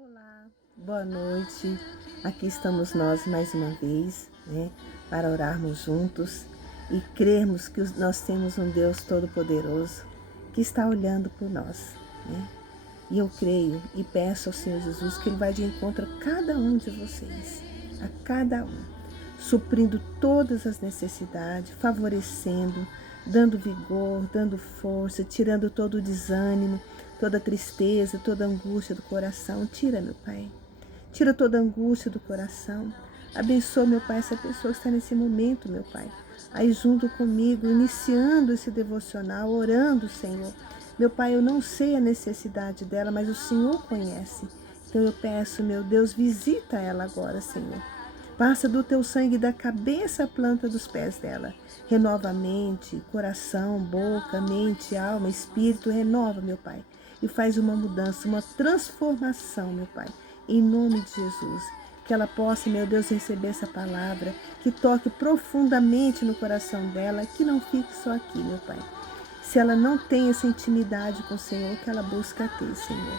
Olá, boa noite. Aqui estamos nós mais uma vez, para orarmos juntos e crermos que nós temos um Deus Todo-Poderoso que está olhando por nós, E eu creio e peço ao Senhor Jesus que Ele vai de encontro a cada um de vocês, a cada um, suprindo todas as necessidades, favorecendo, dando vigor, dando força, tirando todo o desânimo, toda tristeza, toda angústia do coração. Tira, meu Pai. Tira toda angústia do coração. Abençoa, meu Pai, essa pessoa que está nesse momento, meu Pai. Aí junto comigo, iniciando esse devocional, orando, Senhor. Meu Pai, eu não sei a necessidade dela, mas o Senhor conhece. Então eu peço, meu Deus, visita ela agora, Senhor. Passa do teu sangue da cabeça à planta dos pés dela. Renova a mente, coração, boca, mente, alma, espírito. Renova, meu Pai. E faz uma mudança, uma transformação, meu Pai. Em nome de Jesus. Que ela possa, meu Deus, receber essa palavra. Que toque profundamente no coração dela. Que não fique só aqui, meu Pai. Se ela não tem essa intimidade com o Senhor, que ela busca ter, Senhor.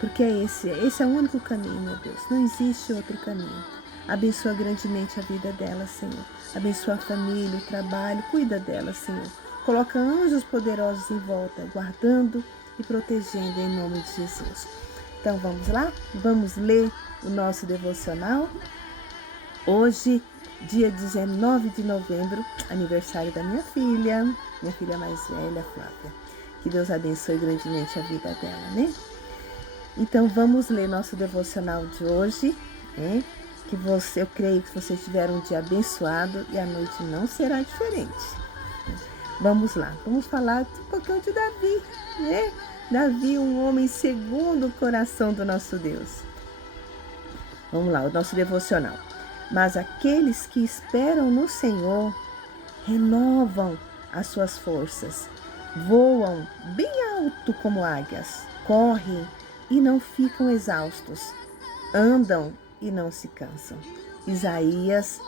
Porque esse é o único caminho, meu Deus. Não existe outro caminho. Abençoa grandemente a vida dela, Senhor. Abençoa a família, o trabalho. Cuida dela, Senhor. Coloca anjos poderosos em volta, guardando e protegendo em nome de Jesus. Então vamos lá? Vamos ler o nosso devocional. Hoje, dia 19 de novembro, aniversário da minha filha mais velha, Flávia. Que Deus abençoe grandemente a vida dela, né? Então vamos ler nosso devocional de hoje, eu creio que vocês tiveram um dia abençoado e a noite não será diferente. Vamos lá, vamos falar um pouquinho de Davi, né? Davi, um homem segundo o coração do nosso Deus. Vamos lá, o nosso devocional. Mas aqueles que esperam no Senhor renovam as suas forças, voam bem alto como águias, correm e não ficam exaustos, andam e não se cansam. Isaías,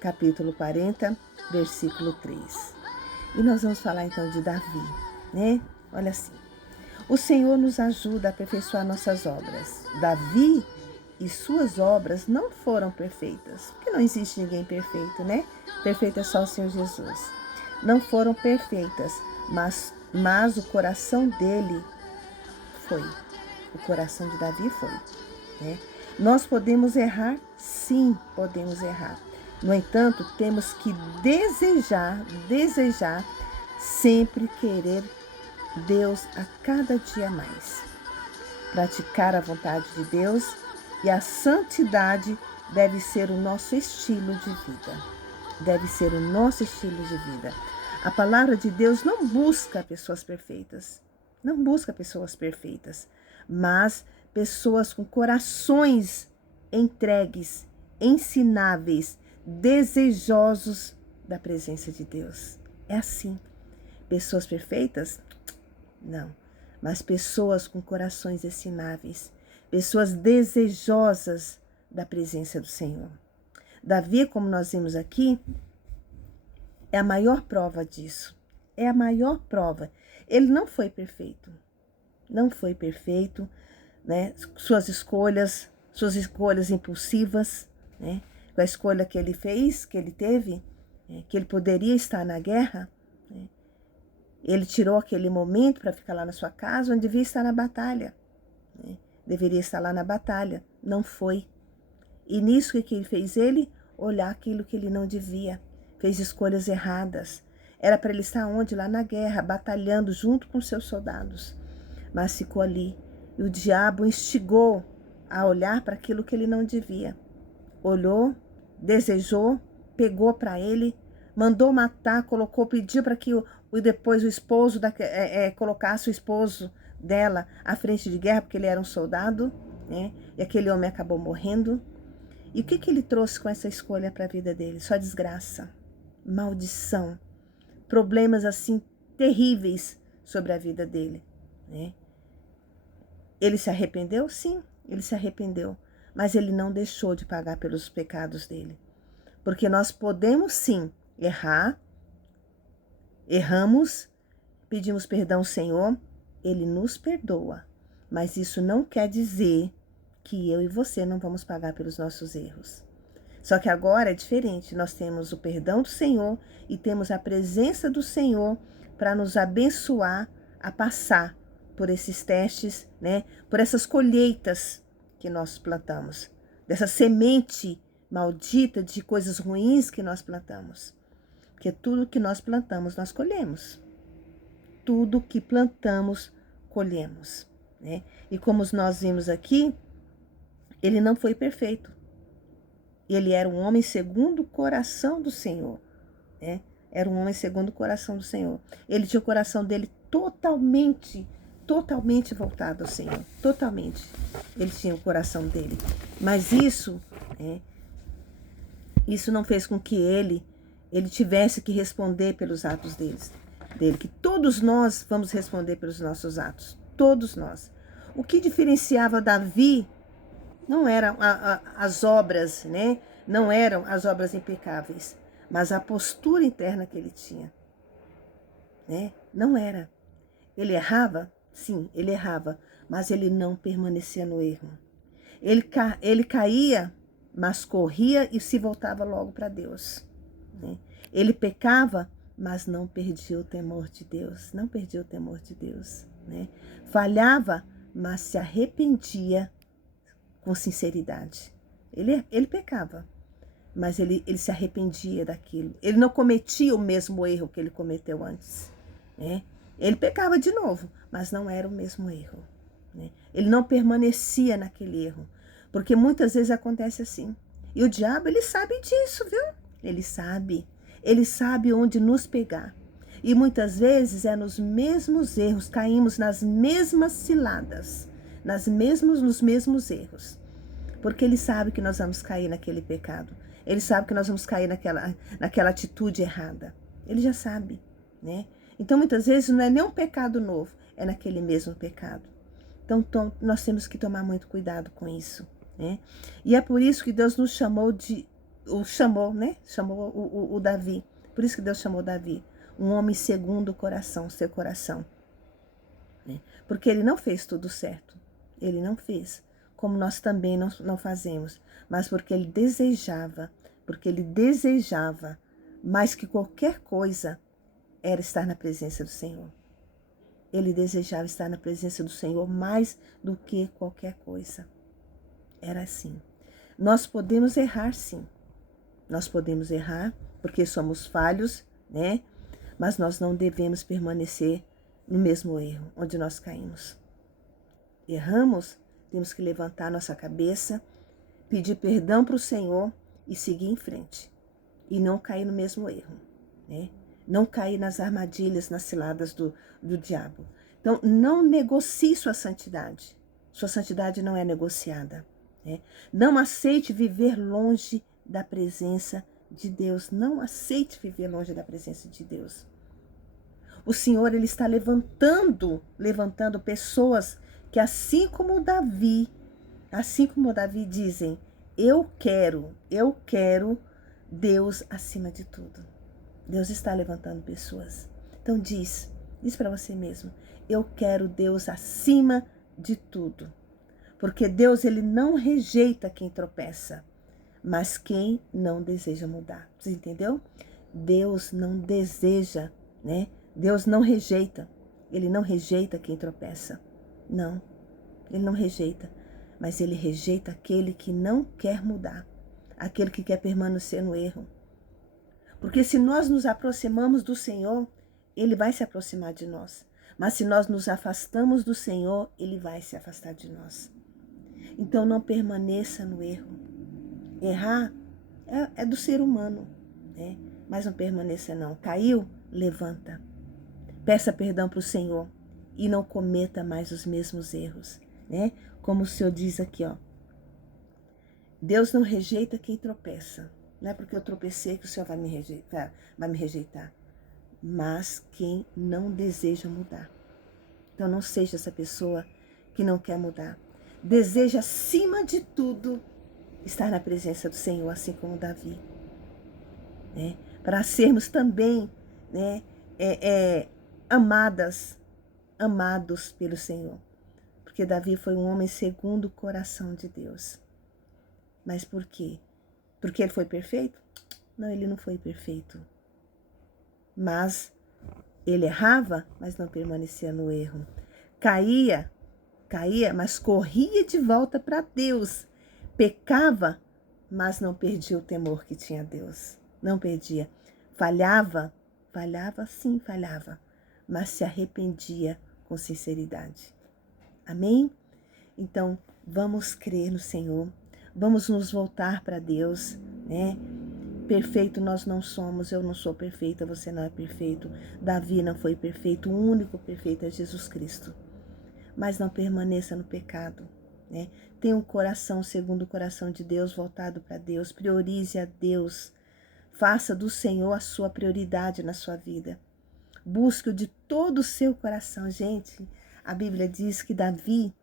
capítulo 40, versículo 3. E nós vamos falar então de Davi, né? Olha assim. O Senhor nos ajuda a aperfeiçoar nossas obras. Davi e suas obras não foram perfeitas, porque não existe ninguém perfeito, né? Perfeito é só o Senhor Jesus. Não foram perfeitas, mas o coração dele foi. O coração de Davi foi, né? Nós podemos errar? Sim, podemos errar. No entanto, temos que desejar, sempre querer Deus a cada dia mais. Praticar a vontade de Deus e a santidade deve ser o nosso estilo de vida. Deve ser o nosso estilo de vida. A palavra de Deus não busca pessoas perfeitas. Não busca pessoas perfeitas, mas pessoas com corações entregues, ensináveis, desejosos da presença de Deus. É assim. Pessoas perfeitas? Não. Mas pessoas com corações ensináveis, pessoas desejosas da presença do Senhor. Davi, como nós vimos aqui, é a maior prova disso. É a maior prova. Ele não foi perfeito. Não foi perfeito, né? Suas escolhas impulsivas, né? Com a escolha que ele fez, que ele teve, que ele poderia estar na guerra, né? Ele tirou aquele momento para ficar lá na sua casa, onde devia estar na batalha, né? Deveria estar lá na batalha, não foi. E nisso que ele fez ele? Olhar aquilo que ele não devia. Fez escolhas erradas. Era para ele estar onde? Lá na guerra, batalhando junto com seus soldados. Mas ficou ali. E o diabo instigou a olhar para aquilo que ele não devia. Olhou, desejou, pegou para ele, mandou matar, pediu para que depois o esposo colocasse o esposo dela à frente de guerra, porque ele era um soldado, né? E aquele homem acabou morrendo. E o que ele trouxe com essa escolha para a vida dele? Só desgraça, maldição, problemas assim terríveis sobre a vida dele, né? Ele se arrependeu? Sim, ele se arrependeu, mas ele não deixou de pagar pelos pecados dele. Porque nós podemos sim errar, erramos, pedimos perdão ao Senhor, ele nos perdoa, mas isso não quer dizer que eu e você não vamos pagar pelos nossos erros. Só que agora é diferente, nós temos o perdão do Senhor e temos a presença do Senhor para nos abençoar a passar por esses testes, né? Por essas colheitas que nós plantamos, dessa semente maldita de coisas ruins que nós plantamos. Porque tudo que nós plantamos, nós colhemos. Tudo que plantamos, colhemos, né? E como nós vimos aqui, ele não foi perfeito. Ele era um homem segundo o coração do Senhor, né? Era um homem segundo o coração do Senhor. Ele tinha o coração dele totalmente voltado ao Senhor. Totalmente. Ele tinha o coração dele. Mas isso, né, isso não fez com que ele tivesse que responder pelos atos dele. Que todos nós vamos responder pelos nossos atos. Todos nós. O que diferenciava Davi não eram as obras, né? Não eram as obras impecáveis, mas a postura interna que ele tinha, né? Não era. Ele errava? Sim, ele errava, mas ele não permanecia no erro. Ele caía, mas corria e se voltava logo para Deus, né? Ele pecava, mas não perdia o temor de Deus, não perdia o temor de Deus, né? Falhava, mas se arrependia com sinceridade. Ele pecava, mas ele se arrependia daquilo. Ele não cometia o mesmo erro que ele cometeu antes, né? Ele pecava de novo, mas não era o mesmo erro, né? Ele não permanecia naquele erro, porque muitas vezes acontece assim. E o diabo, ele sabe disso, viu? Ele sabe onde nos pegar. E muitas vezes é nos mesmos erros, caímos nas mesmas ciladas, nos mesmos erros. Porque ele sabe que nós vamos cair naquele pecado. Ele sabe que nós vamos cair naquela atitude errada. Ele já sabe, né? Então, muitas vezes, não é nem um pecado novo, é naquele mesmo pecado. Então, nós temos que tomar muito cuidado com isso, né? E é por isso que Deus nos chamou Chamou o Davi. Por isso que Deus chamou Davi. Um homem segundo o coração, seu coração, né? Porque ele não fez tudo certo. Ele não fez. Como nós também não fazemos. Mas porque ele desejava mais que qualquer coisa, era estar na presença do Senhor. Ele desejava estar na presença do Senhor mais do que qualquer coisa. Era assim. Nós podemos errar, sim. Nós podemos errar, porque somos falhos, né? Mas nós não devemos permanecer no mesmo erro, onde nós caímos. Erramos, temos que levantar nossa cabeça, pedir perdão para o Senhor e seguir em frente. E não cair no mesmo erro, né? Não cair nas armadilhas, nas ciladas do diabo. Então, não negocie sua santidade. Sua santidade não é negociada, né? Não aceite viver longe da presença de Deus. Não aceite viver longe da presença de Deus. O Senhor, Ele está levantando pessoas que, assim como Davi dizem, eu quero Deus acima de tudo. Deus está levantando pessoas. Então diz para você mesmo, eu quero Deus acima de tudo. Porque Deus, ele não rejeita quem tropeça, mas quem não deseja mudar. Você entendeu? Deus não deseja, né? Deus não rejeita. Ele não rejeita quem tropeça. Não, ele não rejeita. Mas ele rejeita aquele que não quer mudar. Aquele que quer permanecer no erro. Porque se nós nos aproximamos do Senhor, Ele vai se aproximar de nós. Mas se nós nos afastamos do Senhor, Ele vai se afastar de nós. Então não permaneça no erro. Errar é do ser humano, né? Mas não permaneça não. Caiu? Levanta. Peça perdão para o Senhor e não cometa mais os mesmos erros, né? Como o Senhor diz aqui, ó. Deus não rejeita quem tropeça. Não é porque eu tropecei que o Senhor vai me rejeitar. Mas quem não deseja mudar. Então não seja essa pessoa que não quer mudar. Deseja, acima de tudo, estar na presença do Senhor, assim como Davi. Né? Para sermos também, né, amados pelo Senhor. Porque Davi foi um homem segundo o coração de Deus. Mas por quê? Porque ele foi perfeito? Não, ele não foi perfeito. Mas ele errava, mas não permanecia no erro. Caía, mas corria de volta para Deus. Pecava, mas não perdia o temor que tinha a Deus. Não perdia. Falhava, sim, mas se arrependia com sinceridade. Amém? Então, vamos crer no Senhor. Vamos nos voltar para Deus, né? Perfeito nós não somos, eu não sou perfeita, você não é perfeito. Davi não foi perfeito, o único perfeito é Jesus Cristo. Mas não permaneça no pecado, né? Tenha um coração segundo o coração de Deus, voltado para Deus. Priorize a Deus. Faça do Senhor a sua prioridade na sua vida. Busque-o de todo o seu coração. Gente, a Bíblia diz que Davi,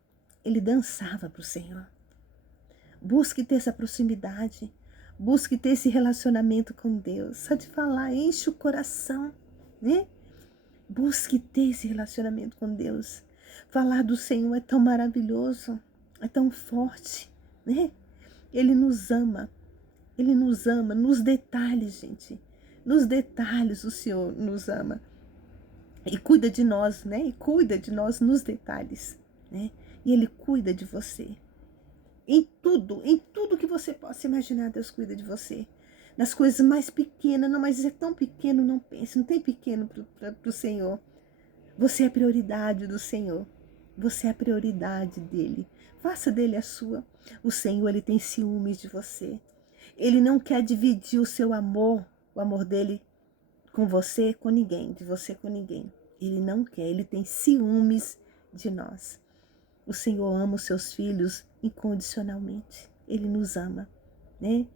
ele dançava para o Senhor. Busque ter essa proximidade. Busque ter esse relacionamento com Deus. Só de falar, enche o coração, né? Busque ter esse relacionamento com Deus. Falar do Senhor é tão maravilhoso, é tão forte, né? Ele nos ama nos detalhes, gente. Nos detalhes o Senhor nos ama. E cuida de nós, né? E cuida de nós nos detalhes, né? E Ele cuida de você. Em tudo que você possa imaginar, Deus cuida de você. Nas coisas mais pequenas, não, mas é tão pequeno, não pense, não tem pequeno para o Senhor. Você é a prioridade do Senhor. Você é a prioridade dEle. Faça dEle a sua. O Senhor, Ele tem ciúmes de você. Ele não quer dividir o seu amor, o amor dEle com você, com ninguém, de você com ninguém. Ele não quer, Ele tem ciúmes de nós. O Senhor ama os seus filhos incondicionalmente. Ele nos ama, né?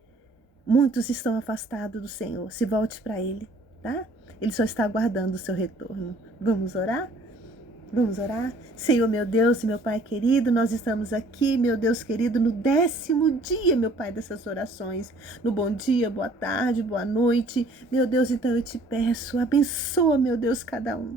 Muitos estão afastados do Senhor. Se volte para Ele, tá? Ele só está aguardando o seu retorno. Vamos orar? Vamos orar? Senhor, meu Deus e meu Pai querido, nós estamos aqui, meu Deus querido, no 10º dia, meu Pai, dessas orações. No bom dia, boa tarde, boa noite. Meu Deus, então eu te peço, abençoa, meu Deus, cada um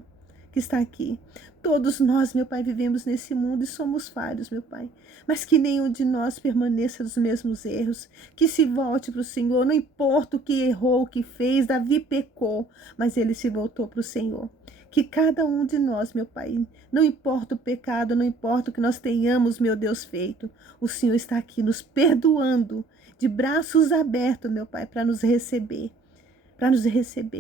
que está aqui. Todos nós, meu Pai, vivemos nesse mundo e somos falhos, meu Pai. Mas que nenhum de nós permaneça nos mesmos erros. Que se volte para o Senhor, não importa o que errou, o que fez. Davi pecou, mas ele se voltou para o Senhor. Que cada um de nós, meu Pai, não importa o pecado, não importa o que nós tenhamos, meu Deus, feito. O Senhor está aqui nos perdoando, de braços abertos, meu Pai, para nos receber.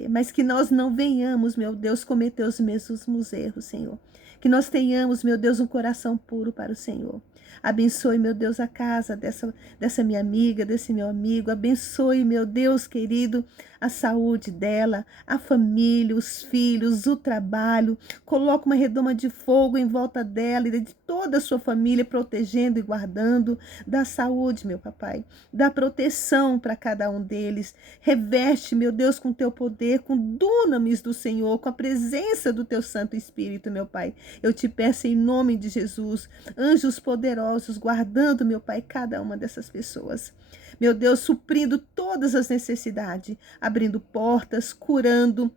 Mas que nós não venhamos, meu Deus, cometer os mesmos erros, Senhor. Que nós tenhamos, meu Deus, um coração puro para o Senhor. Abençoe, meu Deus, a casa dessa minha amiga, desse meu amigo. Abençoe, meu Deus querido, a saúde dela, a família, os filhos, o trabalho. Coloca uma redoma de fogo em volta dela e de toda a sua família, protegendo e guardando. Dá saúde, meu papai. Dá proteção para cada um deles. Reveste, meu Deus, com teu poder, com dunamis do Senhor, com a presença do teu Santo Espírito, meu Pai. Eu te peço em nome de Jesus, anjos poderosos, guardando, meu Pai, cada uma dessas pessoas. Meu Deus, suprindo todas as necessidades, abrindo portas, curando,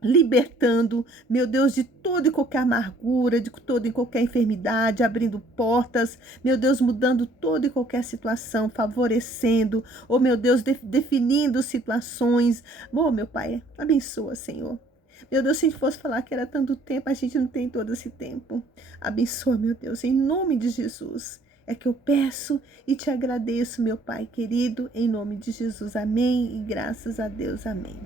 libertando, meu Deus, de toda e qualquer amargura, de toda e qualquer enfermidade, abrindo portas, meu Deus, mudando toda e qualquer situação, favorecendo, oh meu Deus, definindo situações. Oh, meu Pai, abençoa, Senhor. Meu Deus, se a gente fosse falar que era tanto tempo, a gente não tem todo esse tempo. Abençoa, meu Deus, em nome de Jesus. É que eu peço e te agradeço, meu Pai querido, em nome de Jesus. Amém e graças a Deus. Amém.